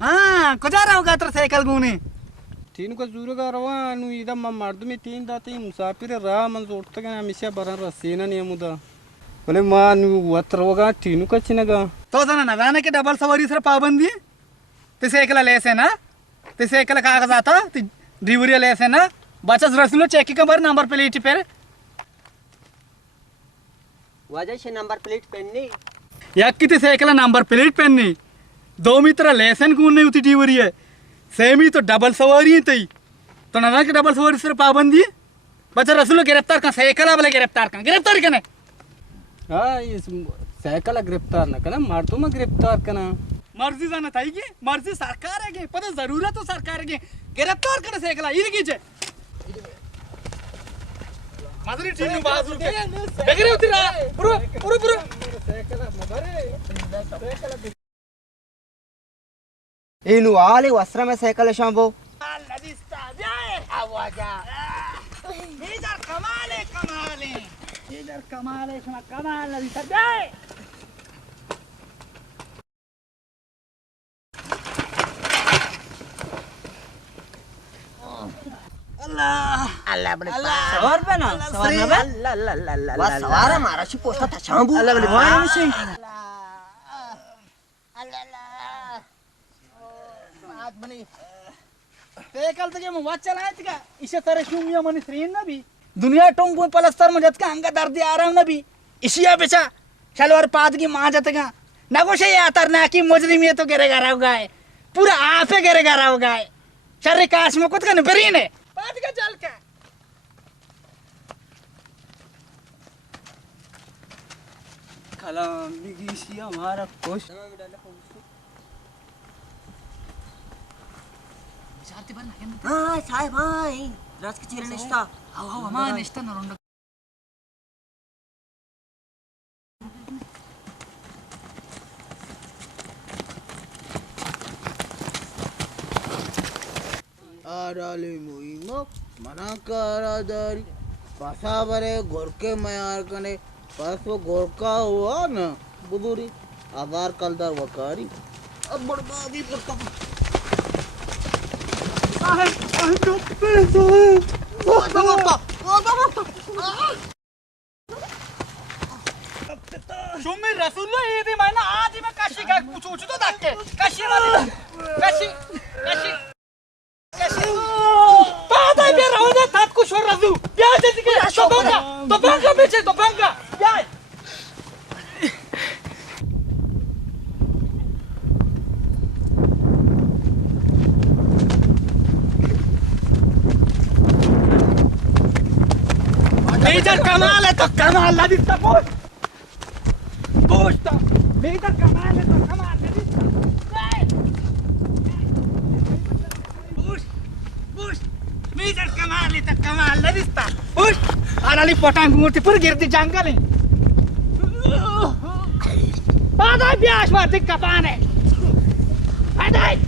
हाँ को जा रहा होगा तेरा साइकिल घूमने तीन को जूरगा रवा नु इदा मर्द में तीन दाते मुसाफिर रा मन जोड़ता के हमेशा बरन रसेना नहीं मुदा बोले मां नु वत्रवगा तीन को चिनगा तो जाना ना जाने के डबल सवारी सर पाबंदी ते साइकिल लेसे ना ते साइकिल कागज आता ते ड्राइवरी लेसे ना बचस रसलो चेक के बर नंबर प्लेट पे वजह से नंबर प्लेट पहननी या किती साइकिल नंबर प्लेट पहननी दो मित्र लेसन कौन नहीं होती ड्राइवरी है सेमी तो डबल सवारी है तई तो ना के डबल सवारी सर पाबंदी बच्चा रसलो गिरफ्तार का साइकिल वाले गिरफ्तार कने हां इस साइकिल गिरफ्तार ना कना मार तो मैं गिरफ्तार कना मर्जी जाना था की मर्जी सरकार है की पता जरूरत तो सरकार की गिरफ्तार करे साइकिल इधर कीजे मदरी टीनू बाजू के बेगरे उतरा पुरो पुरो पुरो साइकिल मगरे इनु आले वस्त्र में साइकिल शांबो लदिस्ता जाए आवाजा इधर कमाले इधर कमाले शमा कमाल लदिस्ता जाए अल्लाह बड़े सवार पे ना सवार ना बे अल्लाह सवार हमारा शी पोस्टा था शांबू अल्लाह बड़े बनी साइकिल तो मैं वाच चलाए थे का इसे तरह शुमिया मनी श्रीन ना भी दुनिया टोंग को पलस्तर में जत का अंगा दर्द आ रहा हूं ना भी इसिया बेचा शलवार पाद की मां जत का नगोशे यातर ना की मुजरिम ये तो गिरेगा रहा होगा पूरा आपे गिरेगा रहा होगा शर्री काश में कुछ का नबरीन है पाद का चल का कलाम बिगिसी हमारा कोश हां साहेब भाई राज के चीरे निष्ठा आओ आओ हमारा निष्ठा न रोंड आराले मुइमो मना करादारी पासावरे गोरके मयार कने पास वो गोरका हुआ ना बुदूरी आधार कलदार वकारी अब बर्बादी करता शुमी रसूलो ये दे मैंने आज ही मैं काशी का कुछ उच तो दाके काशी वाली काशी काशी काशी पादा पे रहो ना तात कुछ और रजू प्याज दे के तो बंगा बेचे तो बंगा प्याज मेजर कमाल है तो कमाल लदी सब पूछ तो मेजर कमाल है तो कमाल लदी पूछ पूछ मेजर कमाल है तो कमाल लदी पूछ आराली पटांग मूर्ति पूरी गिरती जंगल है बादा ब्यास मारती कपान है हटाई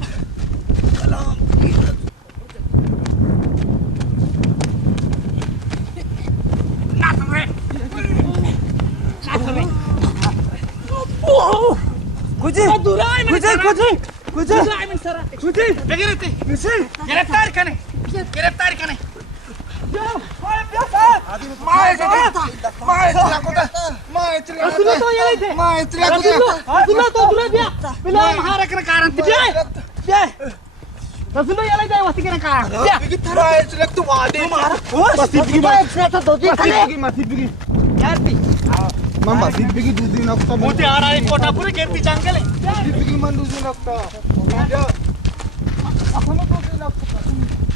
गिरफ्तार कने Mama, sipigi dudu nakta. मोती आ रहा है कोटा पूरी गिरती जंगल है Sipigi man dudu nakta.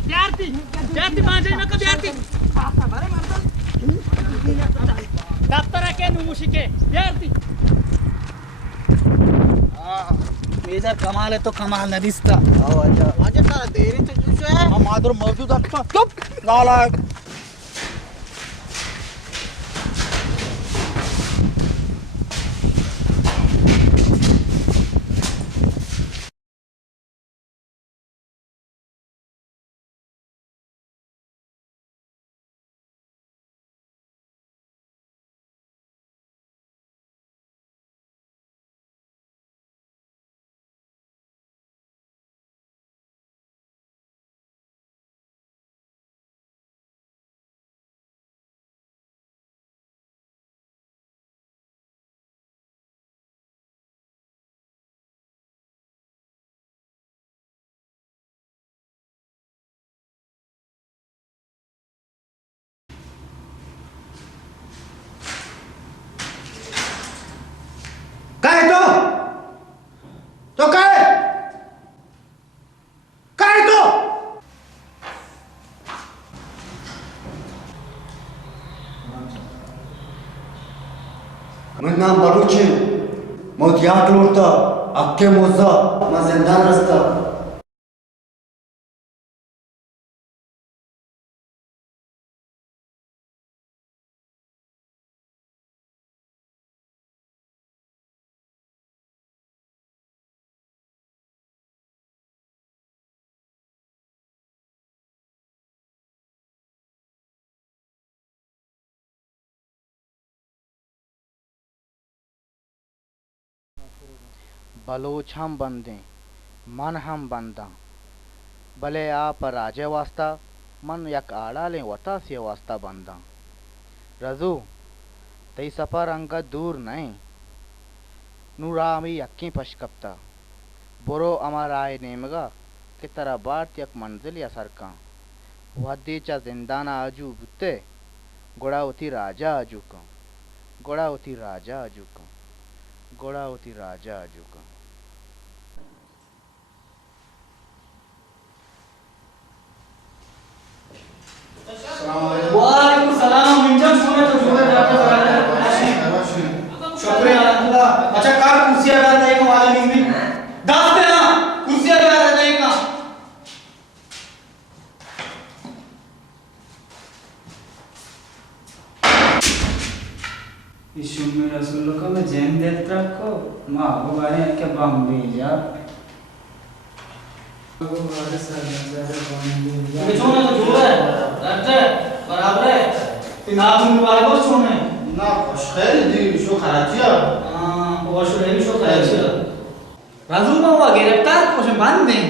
प्यारती प्यारती मांझे में कब प्यारती दफ्तर के नुमुशी के प्यारती मेजर कमाल है तो कमाल न दिसता आजा सारा देरी से जुसे है हम आदर मौजूद रखता चुप नालायक नाम बलूच है मौत याक लूटता अक्के मोजा मैं जिंदान रस्ता बलोच हम बंदे मन हम बंदा भले आप राजे वास्ता मन यक आड़ा ले वता से वास्ता बंदा रजू तई सफर अंग दूर नहीं नूरामी यक्की पशकप्ता बोरो अमर आए नेमगा कि तरह बाट यक मंजिल या सरका वद्दी चा जिंदाना आजू बुत्ते गोड़ावती राजा आजू का गोड़ावती राजा आजू का गोड़ावती राजा आजू का वालेकुम सलाम मिंजम सुने तो सुने शुक्रिया अल्लाह अच्छा कार कुर्सियां लगाता है वाला मिंदी दास पे ना कुर्सियां लगाता है का यीशु में रसूल को मैं जैन देत रखो मां वो गाने के बम भेजा वो गाने सारे बम भेजा ये छोड़ना तो जोड़ है रखते बराबर है कि ना तुम वाले को छोड़ना ना खैर दी शो खराचिया हां वो शो है शो खराचिया राजू में हुआ गिरफ्तार को से बांध दे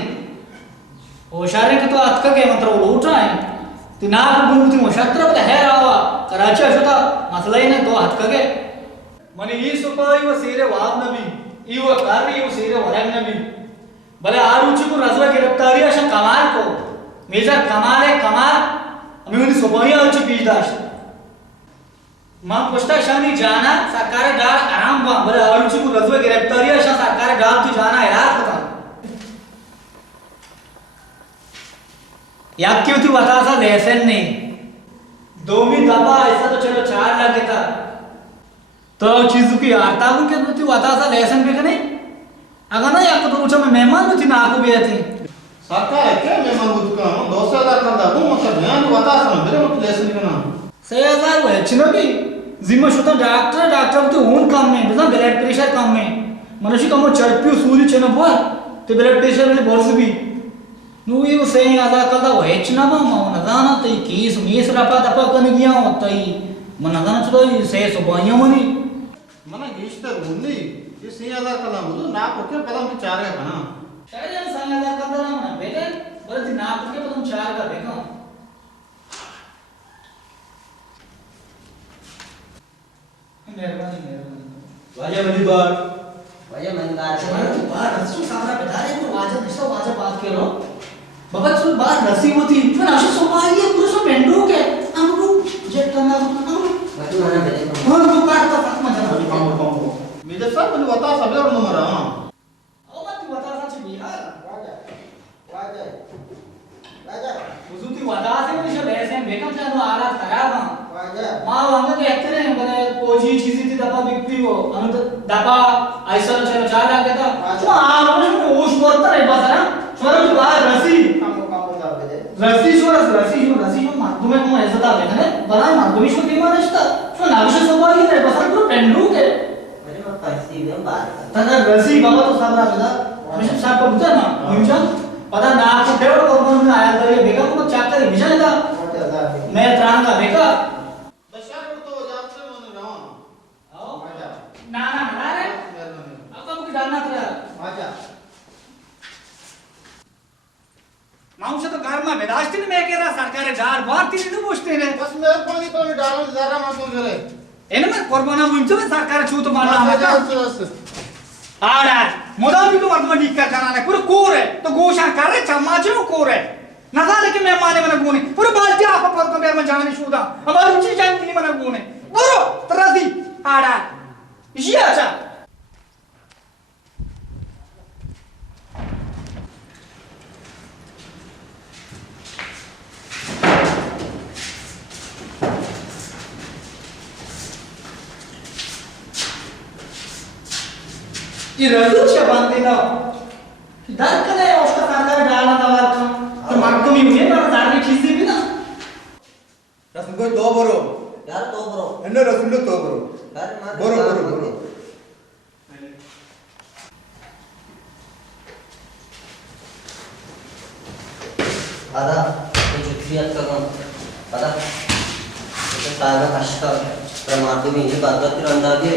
वो शारे के तो अतक के मतलब वो उठ रहा है तिना गुण तुम शत्र पे है रावा कराची होता मसला ही नहीं दो हाथ के मने ई सुपाई वो सीरे वाद नबी ई वो कार्य वो सीरे वरग नबी भले आरुचि को रजवा गिरफ्तारी अशा कमाल को मेजर कमाल है कमाल हमें उन्हें सुपाई आरुचि बीज दाश मां पुष्टा शानी जाना सरकार डाल आराम बा भले आरुचि को रजवा गिरफ्तारी अशा सरकार डाल तू जाना इराक होता याद क्यों तू बता सा लेसन नहीं दोमी दबा ऐसा तो चलो 4 लाख देता तो चीज की आता हूं कि तू बता सा लेसन पे कने अगर ना याक तो पूछो मैं मेहमान थी ना आको भी आती साका है क्या मैं मांगू का 2000 का दा वो मतलब ध्यान बता सा मेरे मत लेसन करना 6000 है छिनो भी जिम्मा शुता डॉक्टर तो उन काम में बिना ब्लड प्रेशर काम में मनुष्य कम चढ़पी सूरी चनो बो ते ब्लड प्रेशर में बोर्स भी नु ये से आधा कदा वेचना बा मौन दाना तई कीस मीस रपा दपा कन गया तई मन दाना चलो से सुबाइया मनी मना गिस्तर उन्नी ये 6000 का नाम तो ना को के पदम 4 है ना शायद हम 6000 का दाना ना बेटे बल्कि ना को के पदम 4 का देखो मेहरबानी वाजा बड़ी बार वाजा मंगार तुम्हारा बात रसू सामने बैठा रहे तो वाजा बात कर लो बाबा सुन बात रसी होती फिर आशा सोपाई है पूरा सब पेंडो के हमको जेट करना तो वतु माना बेले हां तो काट का फात्मा जाना कम मेरे सब बोले बता सब और नंबर हां ओ मत बता सच बिहार वाजा हुजूती वादा से मुझे ऐसे बेकम जानो आला खराब वाजा मां वांगा के एक्टर है बने कोजी चीज़ थी दबा बिकती हो हम तो दबा ऐसा चलो 4 लाख देता तो आप में ओश करता है बस ना छोरा तो बाहर रसी रसी शो माध्यमे को ऐसा था देखने बड़ा माध्यमी शो बीमार है तो नाविश सोबाई है बस पूरा पेंडू के अरे मैं पैसे दे बात तना रसी बाबा तो सामने आला हमेशा साहब को बुझा ना मुझे पता ना आपको डेढ़ को में आया था ये बेगा को चाक कर बिजा था मैं त्राण का बेगा दशा तो जाते मन रहा आओ वाजा ना रे अब मुझे जानना था वाजा माउसे तो घर में बेदाश्ती ने मैं कह रहा सरकार जार बात तीन नु पूछते ने बस मेरे पानी तो मैं डालूं जरा मत बोल करे एने में कुर्बाना मुंजो सरकार छू तो मारना है आड़ा मोदा भी तो वर्तमान ठीक कर जाना है पूरा कोर है तो गोशा कर रहे चमाचे वो कोर है ना था लेकिन मैं माने मने गुने पूरा बाल्टी आप पर तो मेरे में जाने शुदा हमारी रुचि जानती नहीं मने गुने बोलो तरसी आड़ा ये अच्छा ये रसूल से बांधते ना डर करे उसका सरकार डाला दवार का तो मार तो मी उन्हें ना दार की चीज़ भी ना रसूल को तो बरो यार तो ब्रो एन्नो रसूल तो बरो यार मार बरो आधा ये जुतियात का काम आधा ये सारा कष्ट प्रमाद में ये बात अंदाजे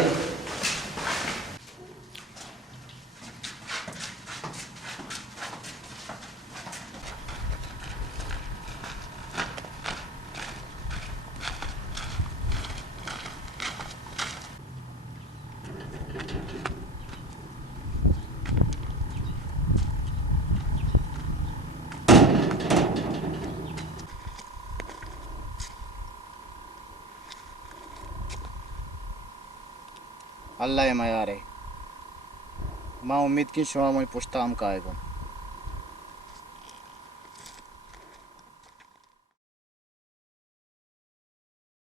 अल्लाह मयारे मां उम्मीद की शुआ मुझे पुश्ता हम का आएगा